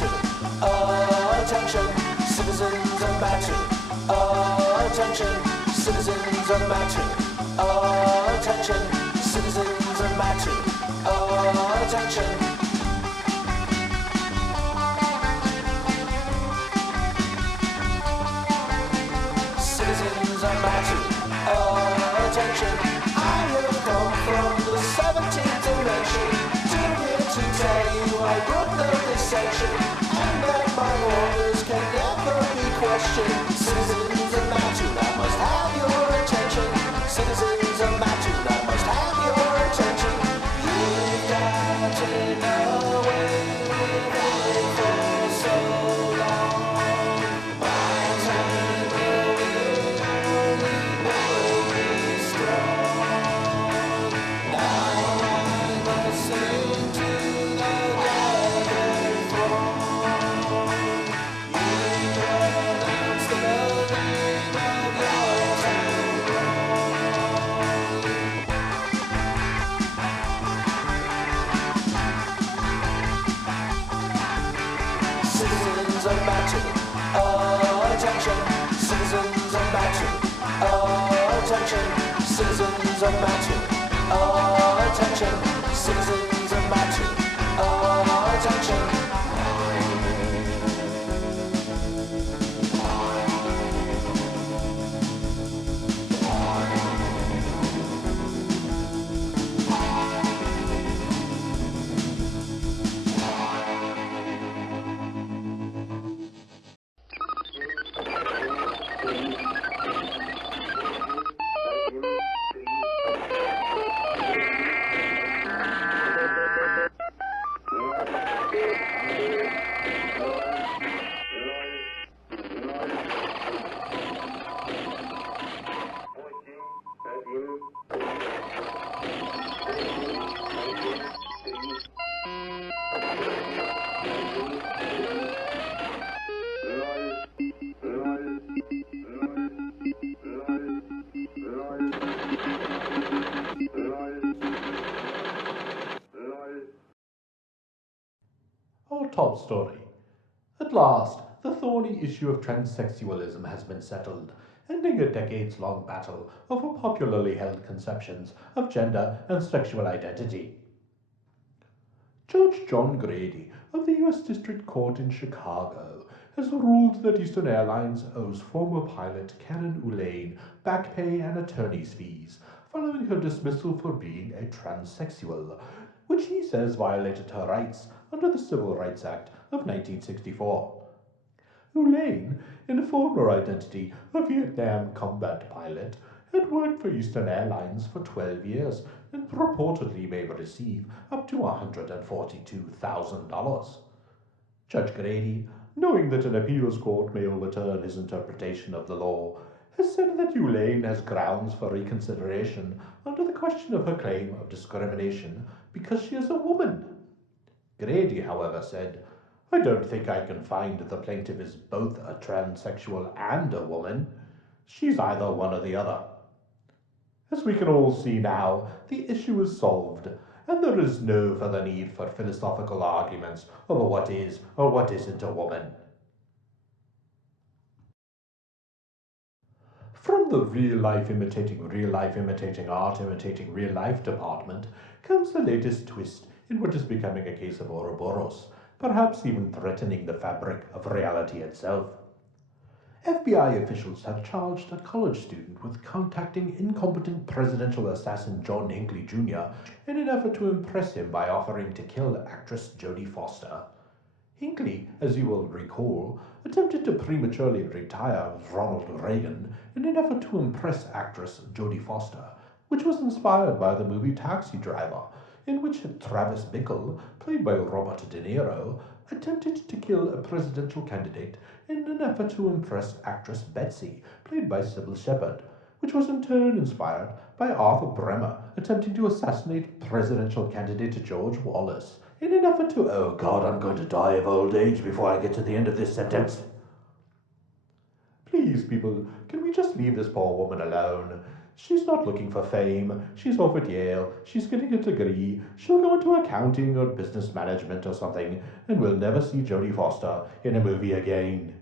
matter. Attention, citizens of matter. Attention, citizens of matter. Attention, citizens of matter. Attention. Citizens of matter. Attention. I have come from the 17th dimension to here to tell you I broke the dissension and that my orders can never be questioned. Citizens of matter, I must have your attention. Citizens of matter, I must have your attention. You've gotten away with it for so long. My time will be strong. Now I must sing to the gathered throng. You pronounce the name of your town wrong. Citizens of matter, attention. Citizens of matter, attention. Citizens of matter, attention. Citizens of matter, attention. Our top story. At last, the thorny issue of transsexualism has been settled, ending a decades-long battle over popularly held conceptions of gender and sexual identity. Judge John Grady of the U.S. District Court in Chicago has ruled that Eastern Airlines owes former pilot Karen Ulaine back pay and attorney's fees following her dismissal for being a transsexual, which he says violated her rights under the Civil Rights Act of 1964. Ulaine, in a former identity a Vietnam combat pilot, had worked for Eastern Airlines for 12 years and reportedly may receive up to $142,000. Judge Grady, knowing that an appeals court may overturn his interpretation of the law, has said that Ulaine has grounds for reconsideration under the question of her claim of discrimination because she is a woman. Grady, however, said, "I don't think I can find the plaintiff is both a transsexual and a woman. She's either one or the other." As we can all see now, the issue is solved, and there is no further need for philosophical arguments over what is or what isn't a woman. From the real-life imitating art imitating real-life department comes the latest twist in what is becoming a case of Ouroboros, perhaps even threatening the fabric of reality itself. FBI officials have charged a college student with contacting incompetent presidential assassin John Hinckley Jr. in an effort to impress him by offering to kill actress Jodie Foster. Hinckley, as you will recall, attempted to prematurely retire Ronald Reagan in an effort to impress actress Jodie Foster, which was inspired by the movie Taxi Driver, in which Travis Bickle, played by Robert De Niro, attempted to kill a presidential candidate in an effort to impress actress Betsy, played by Sybil Shepherd, which was in turn inspired by Arthur Bremer attempting to assassinate presidential candidate George Wallace in an effort to, oh God, I'm going to die of old age before I get to the end of this sentence. Please, people, can we just leave this poor woman alone? She's not looking for fame. She's off at Yale. She's getting a degree. She'll go into accounting or business management or something, and we'll never see Jodie Foster in a movie again.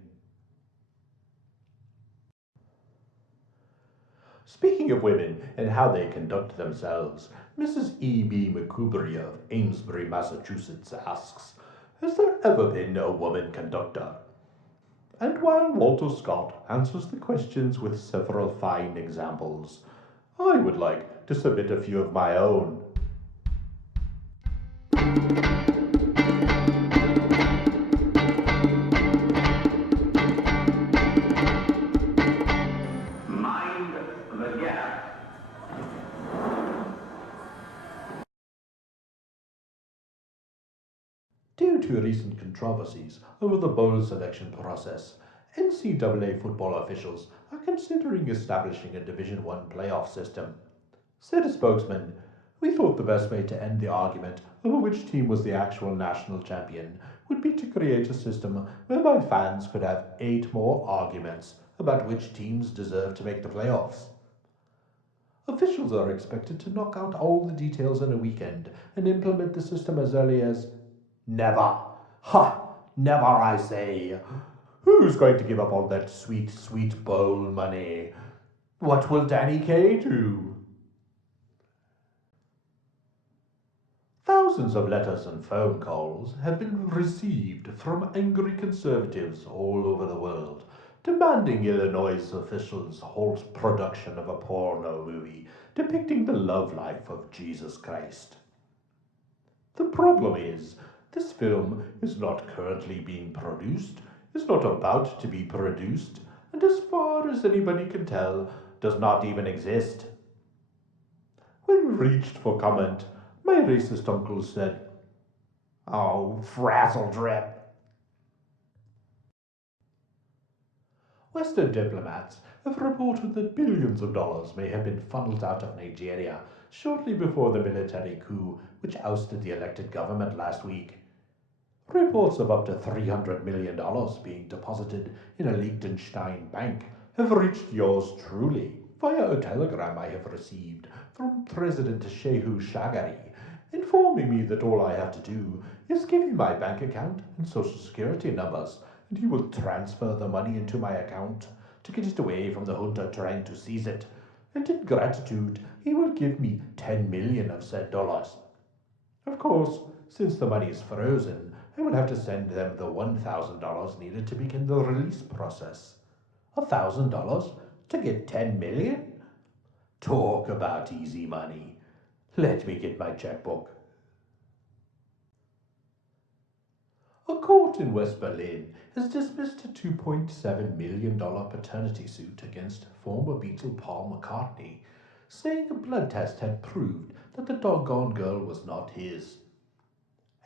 Speaking of women and how they conduct themselves, Mrs. E.B. McCubry of Amesbury, Massachusetts asks, has there ever been a woman conductor? And while Walter Scott answers the questions with several fine examples, I would like to submit a few of my own. Mind the gap. Due to recent controversies over the bowl selection process, NCAA football officials are considering establishing a Division I playoff system. Said a spokesman, we thought the best way to end the argument over which team was the actual national champion would be to create a system whereby fans could have 8 more arguments about which teams deserve to make the playoffs. Officials are expected to knock out all the details in a weekend and implement the system as early as never. Ha! Never, I say. Who's going to give up all that sweet, sweet bowl money? What will Danny Kaye do? Thousands of letters and phone calls have been received from angry conservatives all over the world, demanding Illinois officials halt production of a porno movie depicting the love life of Jesus Christ. The problem is, this film is not currently being produced, is not about to be produced, and as far as anybody can tell, does not even exist. When reached for comment, my racist uncle said, "Oh, frazzle drip." Western diplomats have reported that billions of dollars may have been funneled out of Nigeria shortly before the military coup which ousted the elected government last week. Reports of up to $300 million being deposited in a Liechtenstein bank have reached yours truly via a telegram I have received from President Shehu Shagari, informing me that all I have to do is give him my bank account and social security numbers, and he will transfer the money into my account to get it away from the junta trying to seize it, and in gratitude he will give me 10 million of said dollars. Of course, since the money is frozen, I will have to send them the $1,000 needed to begin the release process. $1,000 to get 10 million? Talk about easy money. Let me get my checkbook. A court in West Berlin has dismissed a $2.7 million paternity suit against former Beatle Paul McCartney, saying a blood test had proved that the doggone girl was not his.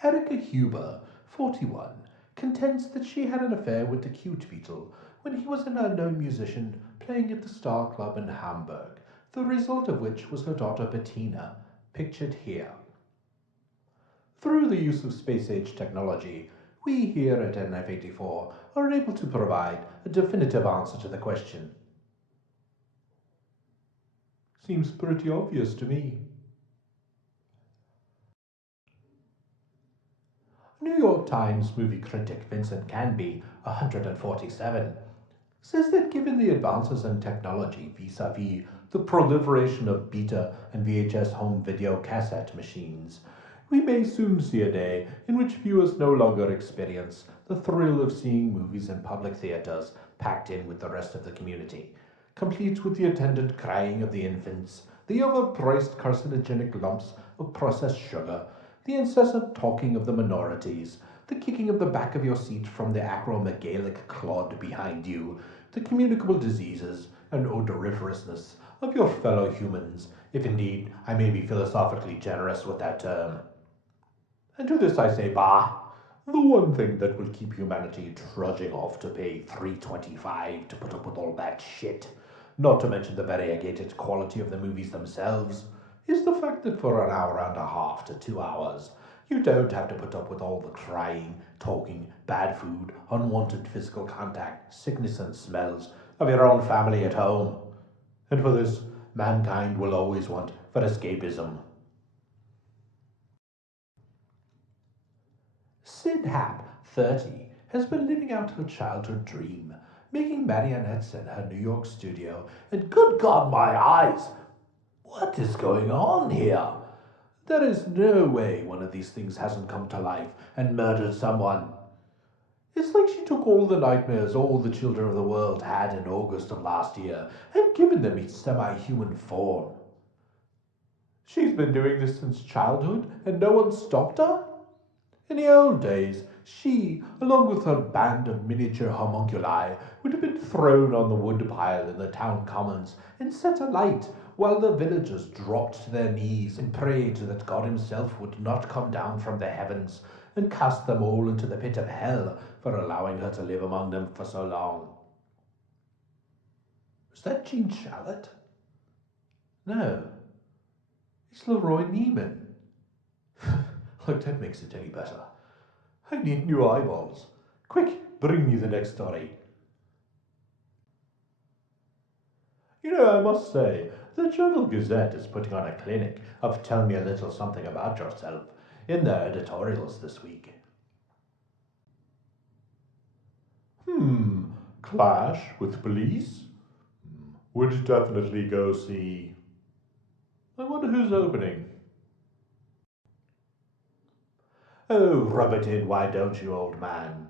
Erica Huber, 41, contends that she had an affair with the cute Beatle when he was an unknown musician playing at the Star Club in Hamburg, the result of which was her daughter Bettina, pictured here. Through the use of space-age technology, we here at NF84 are able to provide a definitive answer to the question. Seems pretty obvious to me. New York Times movie critic Vincent Canby, 147, says that given the advances in technology vis-a-vis the proliferation of beta and VHS home video cassette machines, we may soon see a day in which viewers no longer experience the thrill of seeing movies in public theaters packed in with the rest of the community, complete with the attendant crying of the infants, the overpriced carcinogenic lumps of processed sugar, the incessant talking of the minorities, the kicking of the back of your seat from the acromegalic clod behind you, the communicable diseases and odoriferousness of your fellow humans, if indeed I may be philosophically generous with that term. And to this I say, bah, the one thing that will keep humanity trudging off to pay $3.25 to put up with all that shit, not to mention the variegated quality of the movies themselves, is the fact that for an hour and a half to 2 hours, you don't have to put up with all the crying, talking, bad food, unwanted physical contact, sickness and smells of your own family at home. And for this, mankind will always want for escapism. Sid Hap, 30, has been living out her childhood dream, making marionettes in her New York studio, and good God, my eyes! What is going on here? There is no way one of these things hasn't come to life and murdered someone. It's like she took all the nightmares all the children of the world had in August of last year and given them each semi-human form. She's been doing this since childhood and no one stopped her? In the old days, she, along with her band of miniature homunculi, would have been thrown on the woodpile in the town commons and set alight while the villagers dropped to their knees and prayed that God himself would not come down from the heavens and cast them all into the pit of hell for allowing her to live among them for so long. Was that Jean Shalit? No, it's Leroy Neiman. Look, that makes it any better. I need new eyeballs. Quick, bring me the next story. You know, I must say, the Journal Gazette is putting on a clinic of Tell Me a Little Something About Yourself in their editorials this week. Clash with police? Would definitely go see. I wonder who's opening. Oh, rub it in, why don't you, old man?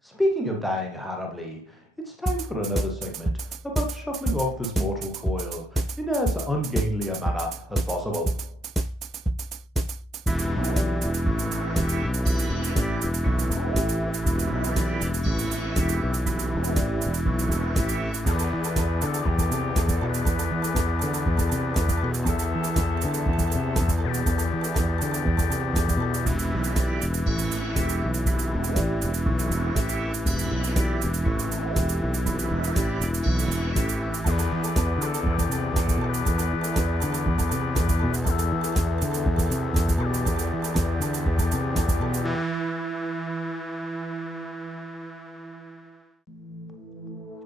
Speaking of dying horribly, it's time for another segment about shuffling off this mortal coil in as ungainly a manner as possible.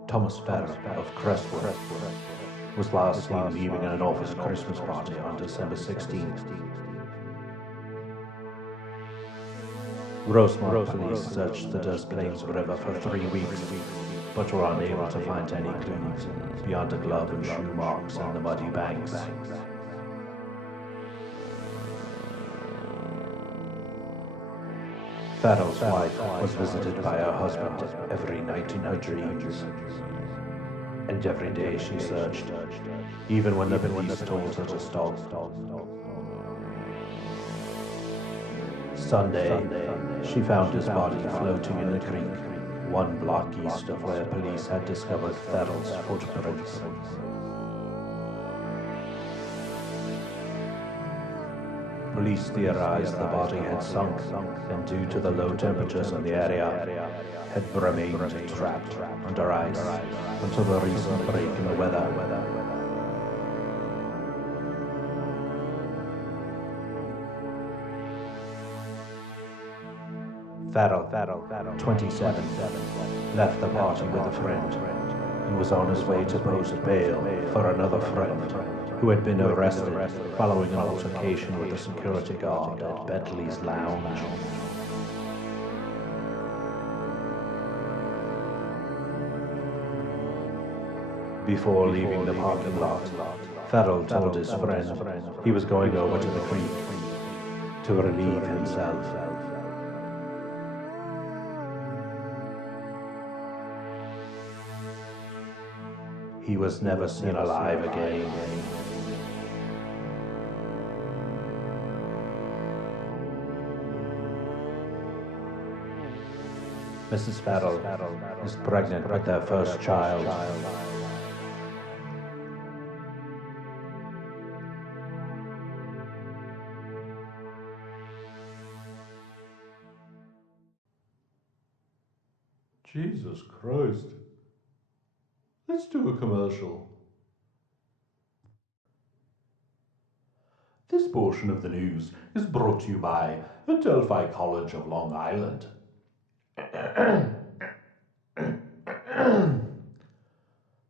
Thomas Farrell of Crestwood was last seen leaving an office Christmas party on December 16th. Rosemont police searched the Des Plaines River for 3 weeks, but were unable to find any clues beyond a glove and shoe marks in the muddy banks. Farrell's wife was visited by her husband every night in her dreams. And every day she searched, even when the police told her to stop. Sunday, she found his body floating in the creek, 1 block east of where police had discovered Farrell's footprints. Police theorized the body had sunk, and due to the low temperatures in the area, had remained trapped under ice until the recent break in the weather. Farrell, 27, left the party with a friend and was on his way to post bail for another friend who had been arrested following an altercation with a security guard at Bentley's Lounge. Before leaving the parking lot, Farrell told his friend he was going over to the creek to relieve himself. He was never seen alive again. Mrs. Farrell is pregnant with their first child. Jesus Christ. Let's do a commercial. This portion of the news is brought to you by Adelphi College of Long Island.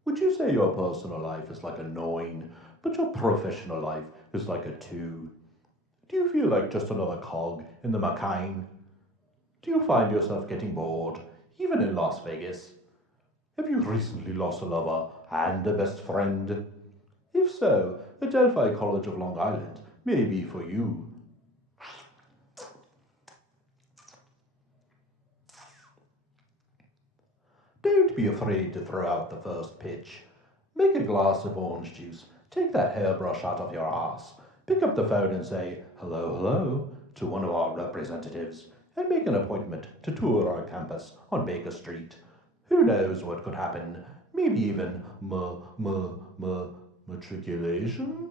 Would you say your personal life is like a 9, but your professional life is like a 2? Do you feel like just another cog in the machine? Do you find yourself getting bored, even in Las Vegas? Have you recently lost a lover and a best friend? If so, Adelphi College of Long Island may be for you. Don't be afraid to throw out the first pitch. Make a glass of orange juice, take that hairbrush out of your ass, pick up the phone and say, "Hello, hello," to one of our representatives, and make an appointment to tour our campus on Baker Street. Who knows what could happen? Maybe even matriculation?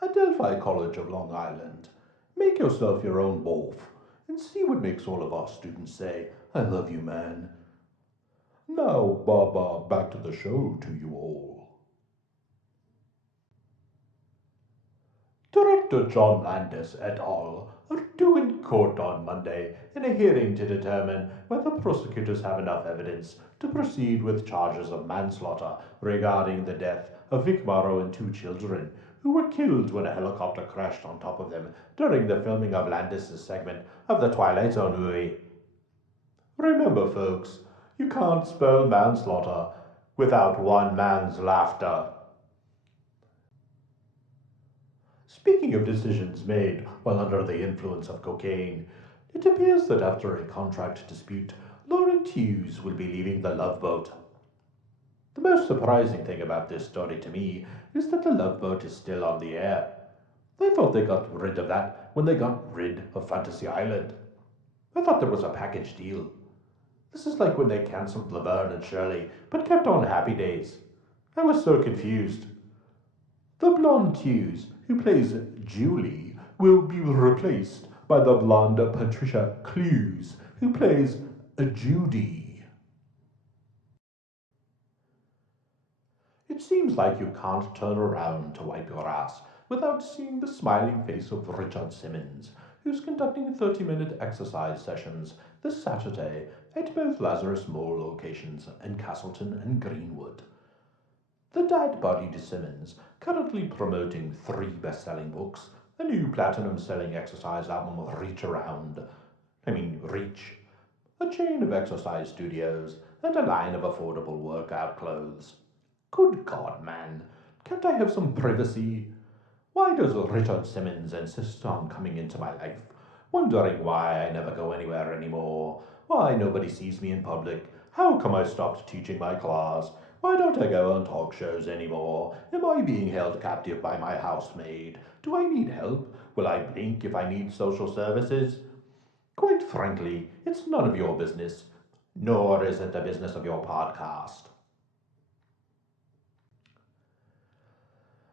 Adelphi College of Long Island. Make yourself your own boff and see what makes all of our students say, "I love you, man." Now, Baba, back to the show to you all. Director John Landis et al. Are due in court on Monday in a hearing to determine whether prosecutors have enough evidence to proceed with charges of manslaughter regarding the death of Vic Morrow and 2 children who were killed when a helicopter crashed on top of them during the filming of Landis' segment of the Twilight Zone movie. Remember, folks, you can't spell manslaughter without one man's laughter. Speaking of decisions made while under the influence of cocaine, it appears that after a contract dispute, Lauren Hughes will be leaving the Love Boat. The most surprising thing about this story to me is that the Love Boat is still on the air. I thought they got rid of that when they got rid of Fantasy Island. I thought there was a package deal. This is like when they cancelled Laverne and Shirley, but kept on Happy Days. I was so confused. The blonde Hughes, who plays Julie, will be replaced by the blonde Patricia Clues, who plays Judy. It seems like you can't turn around to wipe your ass without seeing the smiling face of Richard Simmons, who's conducting 30-minute exercise sessions this Saturday at both Lazarus Mall locations in Castleton and Greenwood. The dad-bodied Simmons, currently promoting 3 best-selling books, a new platinum-selling exercise album of Reach, a chain of exercise studios, and a line of affordable workout clothes. Good God, man, can't I have some privacy? Why does Richard Simmons insist on coming into my life, wondering why I never go anywhere anymore, why nobody sees me in public, how come I stopped teaching my class, why don't I go on talk shows anymore, am I being held captive by my housemaid, do I need help, will I blink if I need social services? Quite frankly, it's none of your business, nor is it the business of your podcast.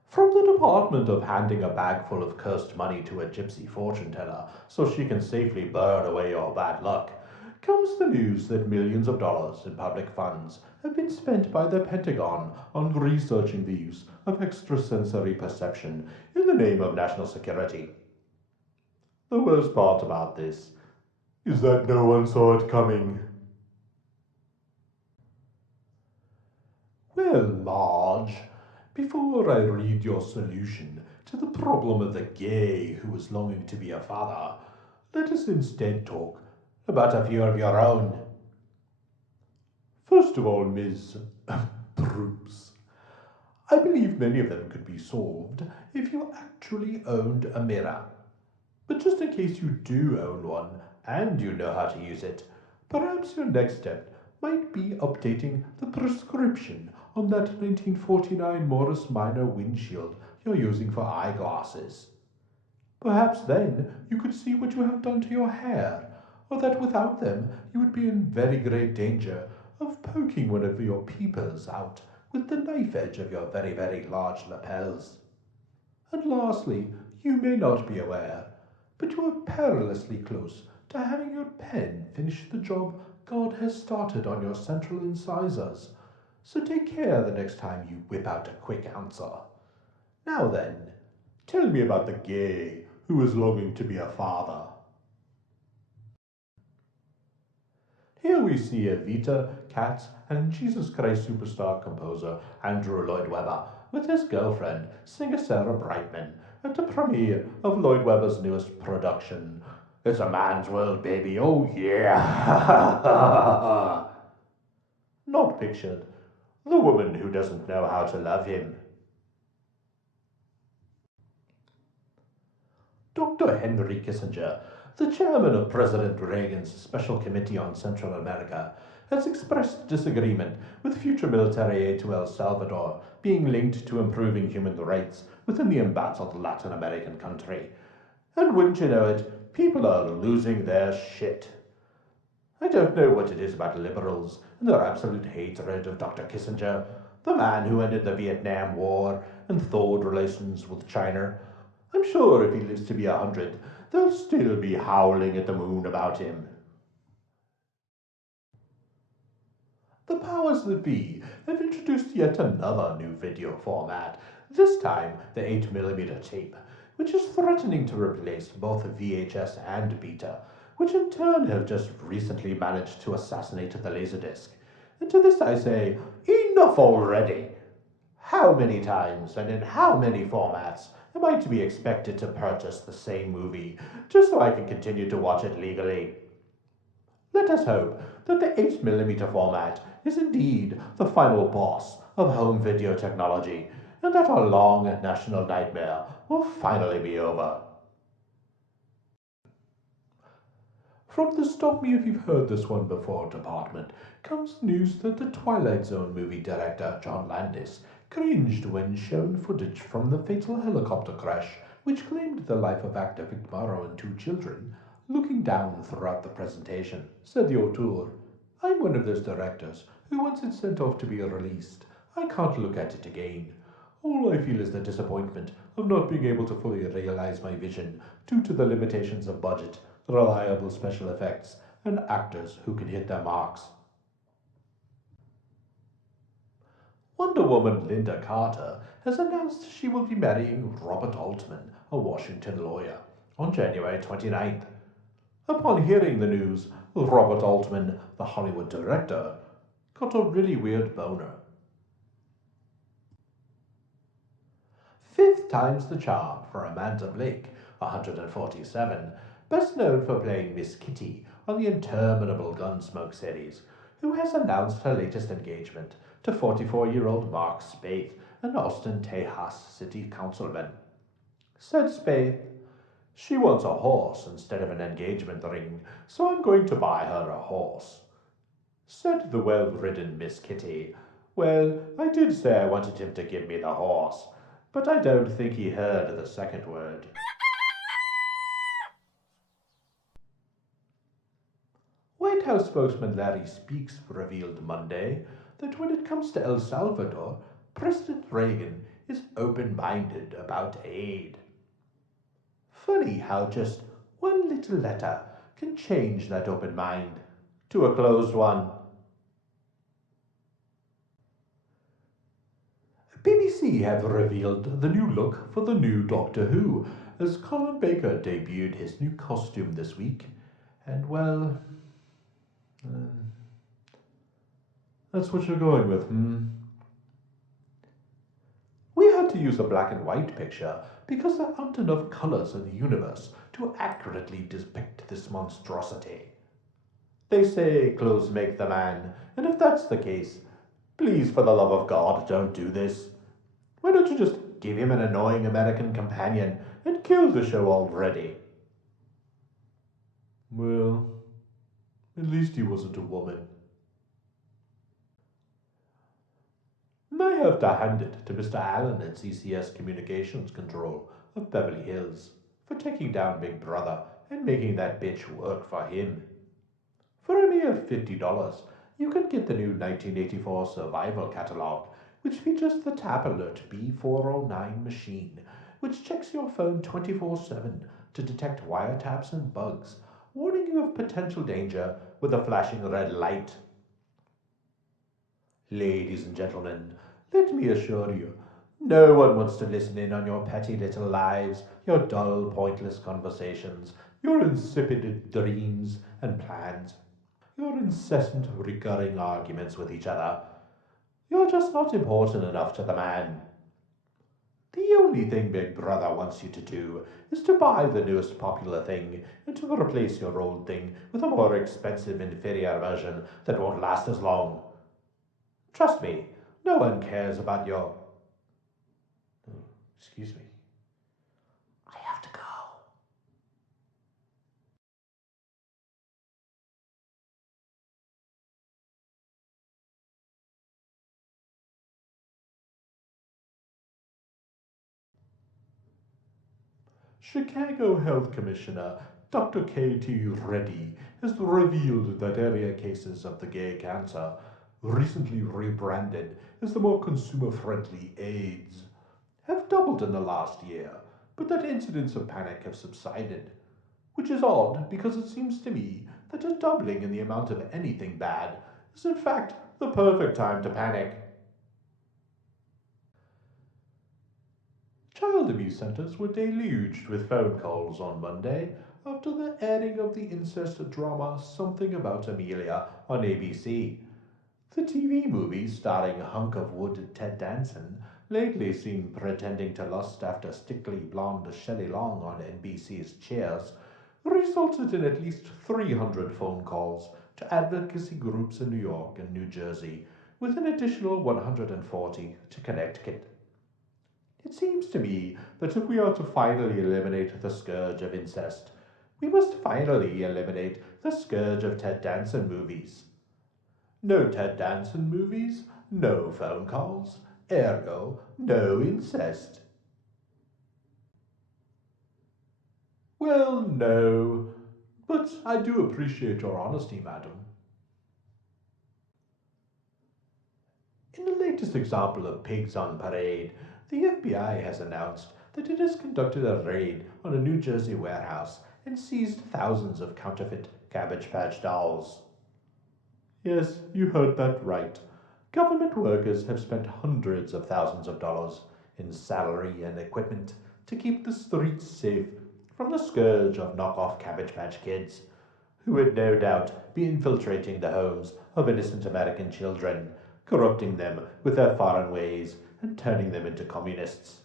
From the department of handing a bag full of cursed money to a gypsy fortune teller so she can safely burn away your bad luck, comes the news that millions of dollars in public funds have been spent by the Pentagon on researching the use of extrasensory perception in the name of national security. The worst part about this is that no one saw it coming. Well, Marge, before I read your solution to the problem of the gay who is longing to be a father, let us instead talk about a few of your own. First of all, Ms. Proops, I believe many of them could be solved if you actually owned a mirror. But just in case you do own one and you know how to use it, perhaps your next step might be updating the prescription on that 1949 Morris Minor windshield you're using for eyeglasses. Perhaps then you could see what you have done to your hair, or that without them you would be in very great danger of poking one of your peepers out with the knife edge of your very, very large lapels. And lastly, you may not be aware, but you are perilously close to having your pen finish the job God has started on your central incisors. so take care the next time you whip out a quick answer. Now then, tell me about the gay who is longing to be a father. Here we see Evita, Katz, and Jesus Christ superstar composer Andrew Lloyd Webber with his girlfriend, singer Sarah Brightman, at the premiere of Lloyd Webber's newest production. It's a man's world, baby, oh yeah! Not pictured, the woman who doesn't know how to love him. Dr. Henry Kissinger, the chairman of President Reagan's Special Committee on Central America, has expressed disagreement with future military aid to El Salvador being linked to improving human rights within the embattled Latin American country. And wouldn't you know it, people are losing their shit. I don't know what it is about liberals and their absolute hatred of Dr. Kissinger, the man who ended the Vietnam War and thawed relations with China. I'm sure if he lives to be 100, they'll still be howling at the moon about him. The powers that be have introduced yet another new video format, this time the 8mm tape, which is threatening to replace both VHS and Beta, which in turn have just recently managed to assassinate the Laserdisc. And to this I say, enough already! How many times and in how many formats am I to be expected to purchase the same movie just so I can continue to watch it legally? Let us hope that the 8mm format is indeed the final boss of home video technology, and that our long national nightmare will finally be over. From the Stop Me If You've Heard This One Before department comes news that the Twilight Zone movie director John Landis cringed when shown footage from the fatal helicopter crash which claimed the life of actor Vic Morrow and 2 children, looking down throughout the presentation, said the auteur. I'm one of those directors who, once it's sent off to be released, I can't look at it again. All I feel is the disappointment of not being able to fully realize my vision due to the limitations of budget, reliable special effects, and actors who can hit their marks. Wonder Woman Linda Carter has announced she will be marrying Robert Altman, a Washington lawyer, on January 29th. Upon hearing the news, Robert Altman, the Hollywood director, got a really weird boner. 5th time's the charm for Amanda Blake, 147, best known for playing Miss Kitty on the interminable Gunsmoke series, who has announced her latest engagement to 44-year-old Mark Spaeth, an Austin, Tejas city councilman. Said Spaeth, she wants a horse instead of an engagement ring, so I'm going to buy her a horse. Said the well-ridden Miss Kitty, well, I did say I wanted him to give me the horse, but I don't think he heard the second word. White House spokesman Larry Speaks revealed Monday that when it comes to El Salvador, President Reagan is open-minded about aid. Funny how just one little letter can change that open mind to a closed one. BBC have revealed the new look for the new Doctor Who, as Colin Baker debuted his new costume this week. And well, that's what you're going with, We had to use a black and white picture because there aren't enough colors in the universe to accurately depict this monstrosity. They say clothes make the man, and if that's the case, please, for the love of God, don't do this. Why don't you just give him an annoying American companion and kill the show already? Well, at least he wasn't a woman. I have to hand it to Mr. Allen at CCS Communications Control of Beverly Hills for taking down Big Brother and making that bitch work for him. For a mere $50, you can get the new 1984 Survival Catalog, which features the Tap Alert B409 machine, which checks your phone 24/7 to detect wiretaps and bugs, warning you of potential danger with a flashing red light. Ladies and gentlemen, let me assure you, no one wants to listen in on your petty little lives, your dull, pointless conversations, your insipid dreams and plans, your incessant recurring arguments with each other. You're just not important enough to the man. The only thing Big Brother wants you to do is to buy the newest popular thing and to replace your old thing with a more expensive, inferior version that won't last as long. Trust me, no one cares about your... Excuse me. I have to go. Chicago Health Commissioner Dr. K.T. Reddy has revealed that area cases of the gay cancer, recently rebranded as the more consumer-friendly AIDS, have doubled in the last year, but that incidents of panic have subsided. Which is odd because it seems to me that a doubling in the amount of anything bad is in fact the perfect time to panic. Child abuse centers were deluged with phone calls on Monday after the airing of the incest drama Something About Amelia on ABC. The TV movie starring hunk of wood Ted Danson, lately seen pretending to lust after stickly blonde Shelley Long on NBC's Cheers, resulted in at least 300 phone calls to advocacy groups in New York and New Jersey, with an additional 140 to Connecticut. It seems to me that if we are to finally eliminate the scourge of incest, we must finally eliminate the scourge of Ted Danson movies. No Ted Danson movies, no phone calls, ergo, no incest. Well, no, but I do appreciate your honesty, madam. In the latest example of pigs on parade, the FBI has announced that it has conducted a raid on a New Jersey warehouse and seized thousands of counterfeit Cabbage Patch dolls. Yes, you heard that right. Government workers have spent hundreds of thousands of dollars in salary and equipment to keep the streets safe from the scourge of knockoff Cabbage Patch Kids, who would no doubt be infiltrating the homes of innocent American children, corrupting them with their foreign ways and turning them into communists.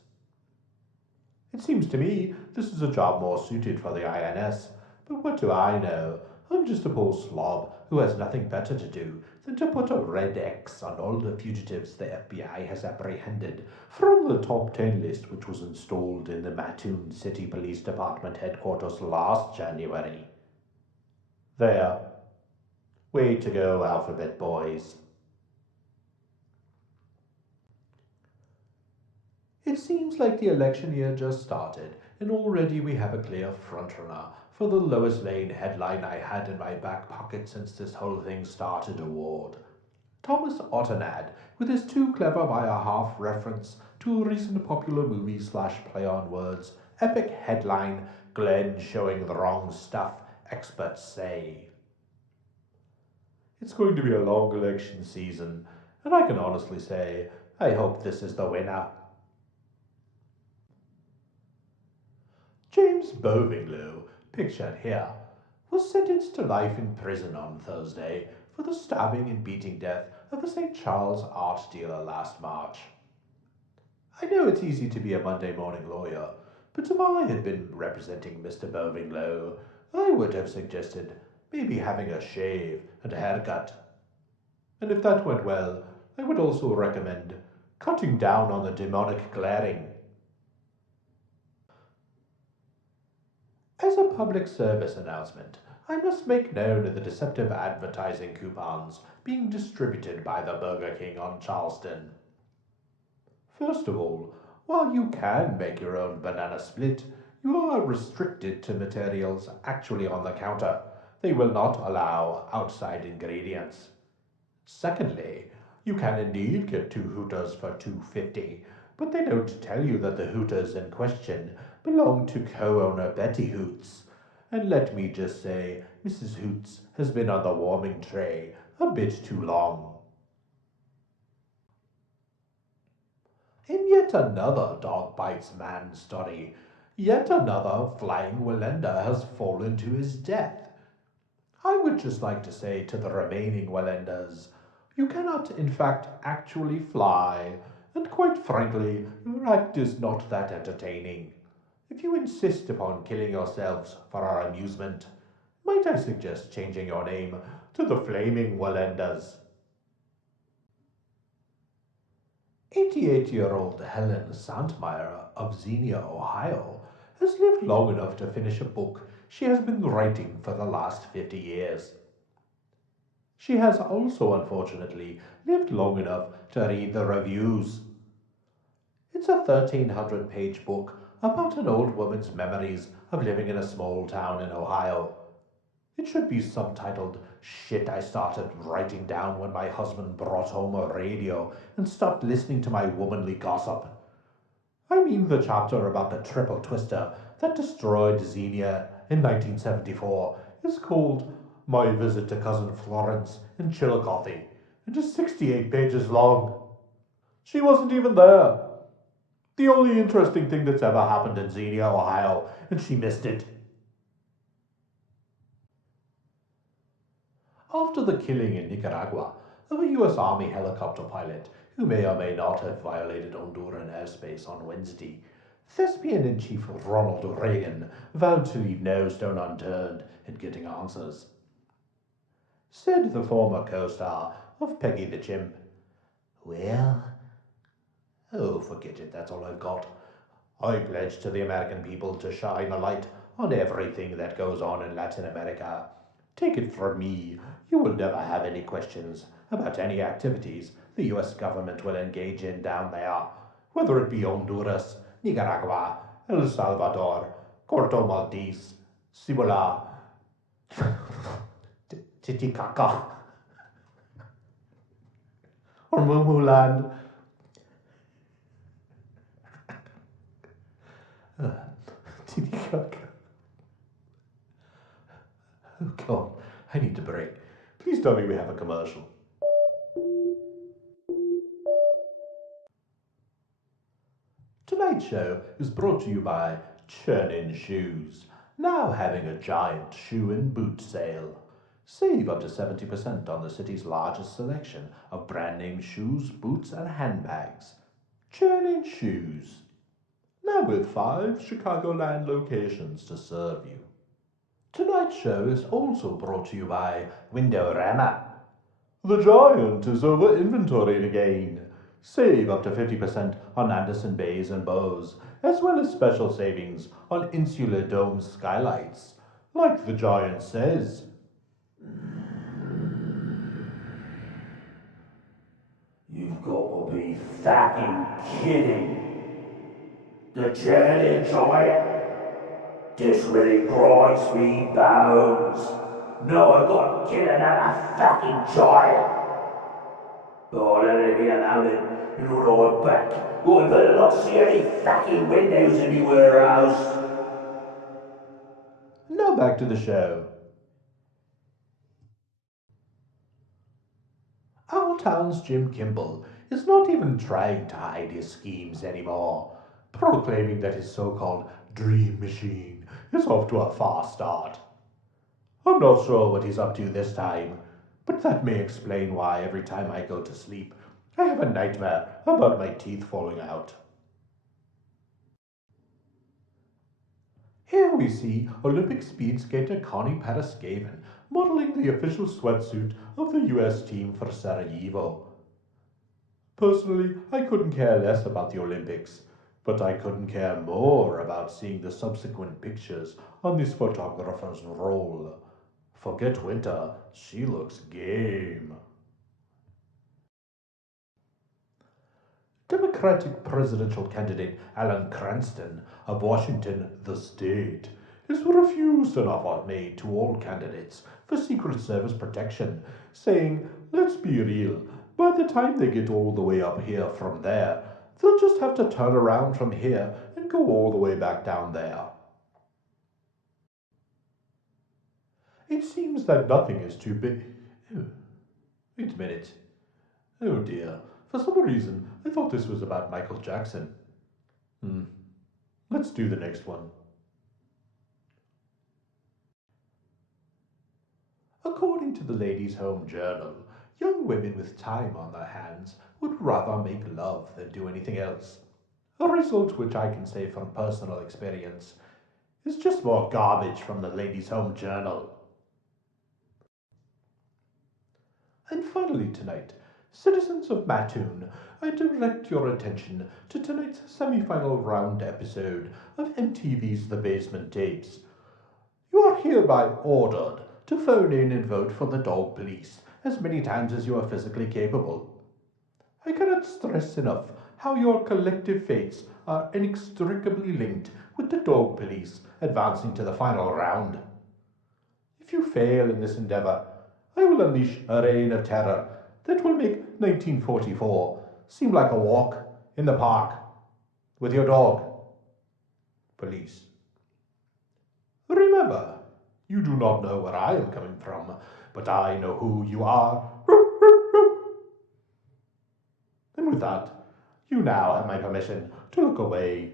It seems to me this is a job more suited for the INS, but what do I know? I'm just a poor slob who has nothing better to do than to put a red X on all the fugitives the FBI has apprehended from the top 10 list which was installed in the Mattoon City Police Department headquarters last January. There. Way to go, Alphabet Boys. It seems like the election year just started, and already we have a clear frontrunner for the Lois Lane headline I had in my back pocket since this whole thing started award. Thomas Ottenad, with his too clever by a half reference to a recent popular movie / play on words, epic headline, Glenn showing the wrong stuff, experts say. It's going to be a long election season, and I can honestly say, I hope this is the winner. James Bovinglow, pictured here, was sentenced to life in prison on Thursday for the stabbing and beating death of a St. Charles art dealer last March. I know it's easy to be a Monday morning lawyer, but if I had been representing Mr. Bovinglow, I would have suggested maybe having a shave and a haircut. And if that went well, I would also recommend cutting down on the demonic glaring. As a public service announcement, I must make known the deceptive advertising coupons being distributed by the Burger King on Charleston. First of all, while you can make your own banana split, you are restricted to materials actually on the counter. They will not allow outside ingredients. Secondly, you can indeed get 2 Hooters for $2.50, but they don't tell you that the Hooters in question belong to co-owner Betty Hoots. And let me just say, Mrs. Hoots has been on the warming tray a bit too long. In yet another dog bites man story, yet another flying Wallender has fallen to his death. I would just like to say to the remaining Wallenders, you cannot in fact actually fly, and quite frankly, your act is not that entertaining. If you insist upon killing yourselves for our amusement, might I suggest changing your name to the Flaming Wallenders? 88-year-old Helen Sandmeyer of Xenia, Ohio, has lived long enough to finish a book she has been writing for the last 50 years. She has also, unfortunately, lived long enough to read the reviews. It's a 1,300-page book about an old woman's memories of living in a small town in Ohio. It should be subtitled Shit I Started Writing Down When My Husband Brought Home a Radio and Stopped Listening to My Womanly Gossip. I mean the chapter about the triple twister that destroyed Xenia in 1974 is called My Visit to Cousin Florence in Chillicothe and is 68 pages long. She wasn't even there. The only interesting thing that's ever happened in Xenia, Ohio, and she missed it. After the killing in Nicaragua of a U.S. Army helicopter pilot who may or may not have violated Honduran airspace on Wednesday, Thespian-in-Chief Ronald Reagan vowed to leave no stone unturned in getting answers. Said the former co-star of Peggy the Chimp, "Well, oh, forget it, that's all I've got. I pledge to the American people to shine a light on everything that goes on in Latin America. Take it from me, you will never have any questions about any activities the U.S. government will engage in down there, whether it be Honduras, Nicaragua, El Salvador, Corto Maltese, Cibola, Titicaca, or Mumuland. Titicaca. Oh God, I need to break. Please tell me we have a commercial. Tonight's show is brought to you by Churnin' Shoes, now having a giant shoe and boot sale. Save up to 70% on the city's largest selection of brand name shoes, boots, and handbags. Churnin' Shoes, now with 5 Chicagoland locations to serve you. Tonight's show is also brought to you by Windorama. The giant is over-inventoried again. Save up to 50% on Anderson bays and bows, as well as special savings on insular dome skylights. Like the giant says, You've got to be fucking kidding. The journey giant? This really grinds me bones. No, I gotta get another fucking giant. Oh, let it be about it. You know, I'm back. Oh, I better not see any fucking windows anywhere else. now back to the show. Our town's Jim Kimball is not even trying to hide his schemes anymore, proclaiming that his so-called dream machine is off to a fast start. I'm not sure what he's up to this time, but that may explain why every time I go to sleep, I have a nightmare about my teeth falling out. Here we see Olympic speed skater Connie Paraskaven modeling the official sweatsuit of the US team for Sarajevo. Personally, I couldn't care less about the Olympics, but I couldn't care more about seeing the subsequent pictures on this photographer's roll. Forget winter, she looks game. Democratic presidential candidate Alan Cranston of Washington, the state, has refused an offer made to all candidates for Secret Service protection, saying, let's be real, by the time they get all the way up here from there, they'll just have to turn around from here and go all the way back down there. It seems that nothing is too big. Oh, wait a minute. Oh dear, For some reason, I thought this was about Michael Jackson. Let's do the next one. According to the Ladies' Home Journal, young women with time on their hands would rather make love than do anything else. A result which I can say from personal experience is just more garbage from the Ladies' Home Journal. And finally tonight, citizens of Mattoon, I direct your attention to tonight's semi-final round episode of MTV's The Basement Tapes. You are hereby ordered to phone in and vote for the dog police as many times as you are physically capable. I cannot stress enough how your collective fates are inextricably linked with the dog police advancing to the final round. If you fail in this endeavor, I will unleash a reign of terror that will make 1944 seem like a walk in the park with your dog. Police. Remember, you do not know where I am coming from, but I know who you are. And with that, you now have my permission to look away